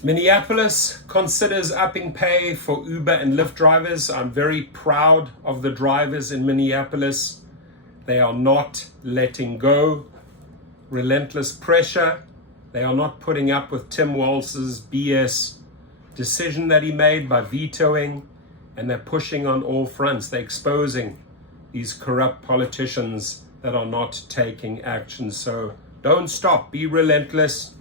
Minneapolis considers upping pay for Uber and Lyft drivers. I'm very proud of the drivers in Minneapolis. They are not letting go. Relentless pressure. They are not putting up with Tim Walz's BS decision that he made by vetoing, and they're pushing on all fronts. They're exposing these corrupt politicians that are not taking action. So don't stop. Be relentless.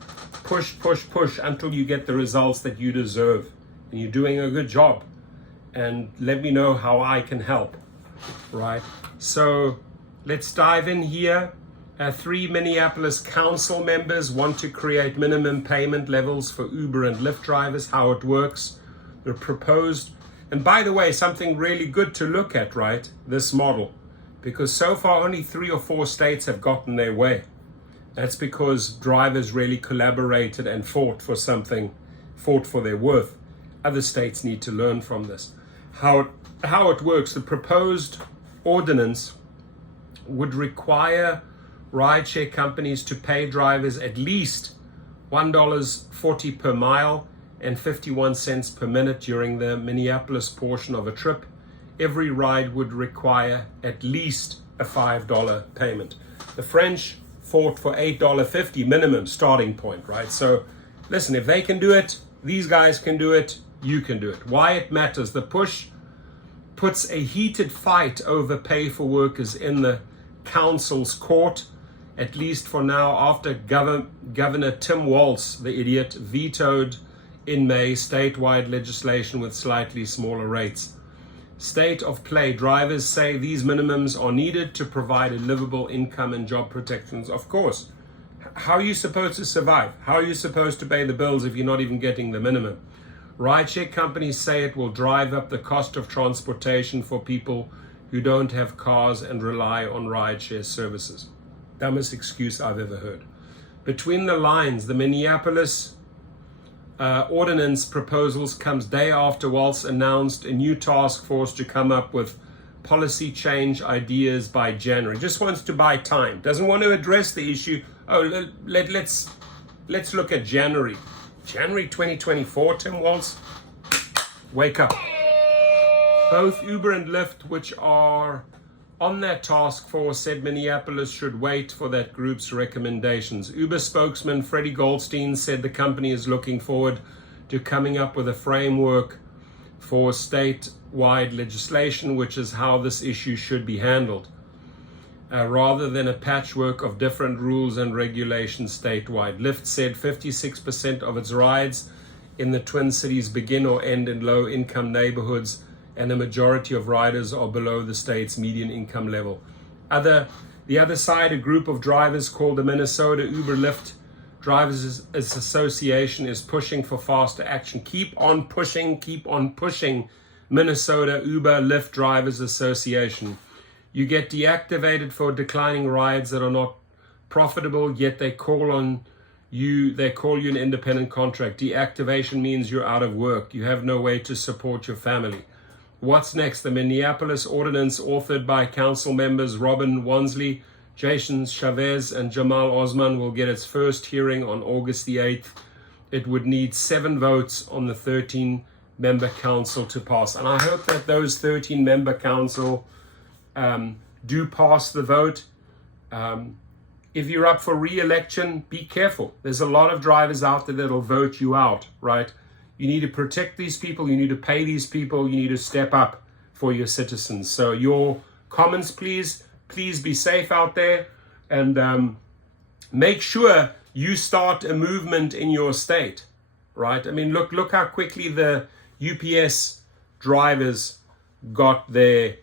Push, push, push until you get the results that you deserve. And you're doing a good job. And let me know how I can help. Right? So let's dive in here. 3 Minneapolis council members want to create minimum payment levels for Uber and Lyft drivers. How it works. The proposed, and by the way, something really good to look at, right? This model. Because so far only 3 or 4 states have gotten their way. That's because drivers really collaborated and fought for something, fought for their worth. Other states need to learn from this. How it works, the proposed ordinance would require rideshare companies to pay drivers at least $1.40 per mile and 51 cents per minute during the Minneapolis portion of a trip. Every ride would require at least a $5 payment. The French fought for $8.50 minimum starting point, right? So listen, if they can do it, these guys can do it, you can do it. Why it matters, the push puts a heated fight over pay for workers in the council's court, at least for now, after Governor Tim Walz, the idiot, vetoed in May statewide legislation with slightly smaller rates. State of play, drivers say these minimums are needed to provide a livable income and job protections. Of course. How are you supposed to survive? How are you supposed to pay the bills if you're not even getting the minimum? Rideshare companies say it will drive up the cost of transportation for people who don't have cars and rely on rideshare services. Dumbest excuse I've ever heard. Between the lines, the Minneapolis ordinance proposals comes day after Walz announced a new task force to come up with policy change ideas by January. Just wants to buy time. Doesn't want to address the issue. Oh, let's look at January. January 2024, Tim Walz. Wake up. Both Uber and Lyft, which are on that task force, said Minneapolis should wait for that group's recommendations. Uber spokesman Freddie Goldstein said the company is looking forward to coming up with a framework for statewide legislation, which is how this issue should be handled, rather than a patchwork of different rules and regulations statewide. Lyft said 56% of its rides in the Twin Cities begin or end in low-income neighborhoods, and a majority of riders are below the state's median income level. The other side, a group of drivers called the Minnesota Uber Lyft Drivers Association is pushing for faster action. Keep on pushing, Minnesota Uber Lyft Drivers Association. You get deactivated for declining rides that are not profitable, yet they call you an independent contract. Deactivation means you're out of work. You have no way to support your family. What's next? The Minneapolis ordinance, authored by council members Robin Wansley, Jason Chavez, and Jamal Osman, will get its first hearing on August the 8th. It would need 7 votes on the 13-member council to pass. And I hope that those 13-member council do pass the vote. If you're up for re-election, be careful. There's a lot of drivers out there that'll vote you out, right? You need to protect these people. You need to pay these people. You need to step up for your citizens. So your comments, please be safe out there, and make sure you start a movement in your state, right? I mean, look how quickly the UPS drivers got their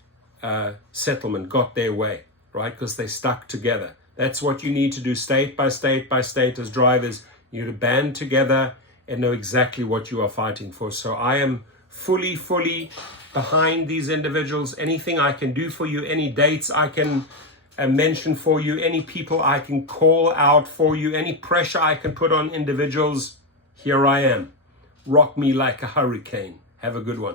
settlement, got their way, right? Because they stuck together. That's what you need to do, state by state by state, as drivers. You need to band together and know exactly what you are fighting for. So I am fully behind these individuals. Anything I can do for you, any dates I can mention for you, any people I can call out for you, any pressure I can put on individuals, here I am. Rock me like a hurricane. Have a good one.